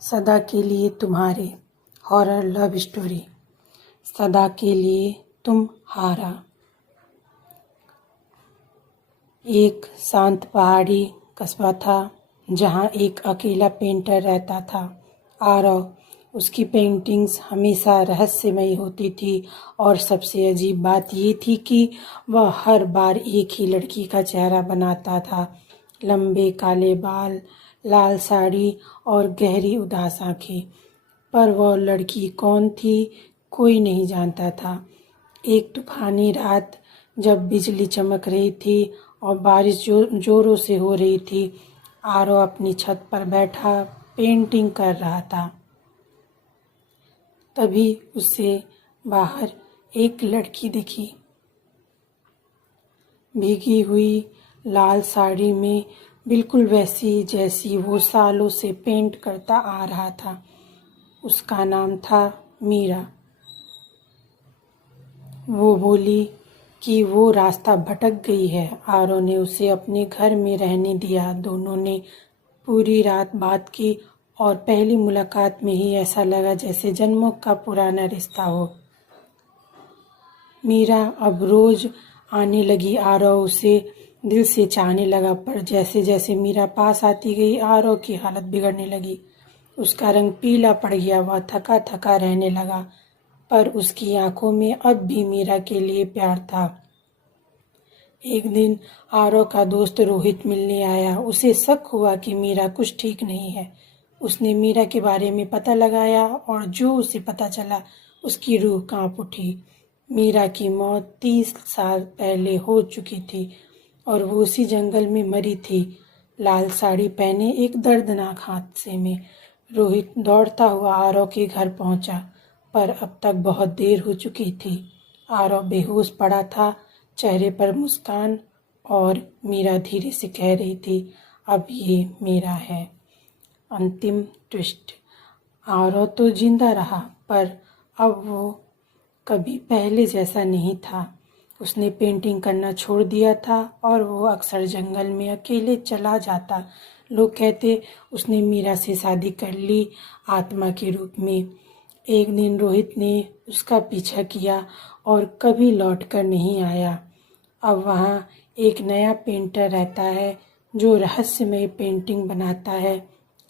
सदा के लिए तुम्हारे हॉरर लव स्टोरी। सदा के लिए तुम हारा। एक शांत पहाड़ी कस्बा था जहाँ एक अकेला पेंटर रहता था। आरव। उसकी पेंटिंग्स हमेशा रहस्यमयी होती थी और सबसे अजीब बात ये थी कि वह हर बार एक ही लड़की का चेहरा बनाता था। लंबे काले बाल, लाल साड़ी और गहरी उदास आंखें। पर वह लड़की कौन थी कोई नहीं जानता था। एक तूफानी रात जब बिजली चमक रही थी और बारिश जोरों से हो रही थी, आरव अपनी छत पर बैठा पेंटिंग कर रहा था। तभी उसे बाहर एक लड़की दिखी, भीगी हुई लाल साड़ी में, बिल्कुल वैसी जैसी वो सालों से पेंट करता आ रहा था। उसका नाम था मीरा। वो बोली कि वो रास्ता भटक गई है। आरव ने उसे अपने घर में रहने दिया। दोनों ने पूरी रात बात की और पहली मुलाकात में ही ऐसा लगा जैसे जन्मों का पुराना रिश्ता हो। मीरा अब रोज आने लगी। आरव उसे दिल से चाहने लगा, पर जैसे जैसे मीरा पास आती गई आरव की हालत बिगड़ने लगी। उसका रंग पीला पड़ गया, वह थका थका रहने लगा, पर उसकी आंखों में अब भी मीरा के लिए प्यार था। एक दिन आरव का दोस्त रोहित मिलने आया। उसे शक हुआ कि मीरा कुछ ठीक नहीं है। उसने मीरा के बारे में पता लगाया और जो उसे पता चला उसकी रूह कांप उठी। मीरा की मौत 30 साल पहले हो चुकी थी और वो उसी जंगल में मरी थी, लाल साड़ी पहने एक दर्दनाक हादसे में। रोहित दौड़ता हुआ आरव के घर पहुंचा, पर अब तक बहुत देर हो चुकी थी। आरव बेहोश पड़ा था, चेहरे पर मुस्कान, और मीरा धीरे से कह रही थी, अब ये मेरा है। अंतिम ट्विस्ट। आरव तो जिंदा रहा, पर अब वो कभी पहले जैसा नहीं था। उसने पेंटिंग करना छोड़ दिया था और वो अक्सर जंगल में अकेले चला जाता। लोग कहते उसने मीरा से शादी कर ली, आत्मा के रूप में। एक दिन रोहित ने उसका पीछा किया और कभी लौट कर नहीं आया। अब वहाँ एक नया पेंटर रहता है जो रहस्यमय पेंटिंग बनाता है।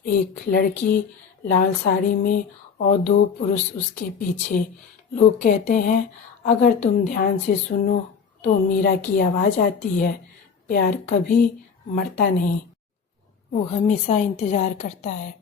एक लड़की लाल साड़ी में और 2 पुरुष उसके पीछे। लोग कहते हैं अगर तुम ध्यान से सुनो तो मीरा की आवाज़ आती है। प्यार कभी मरता नहीं, वो हमेशा इंतज़ार करता है।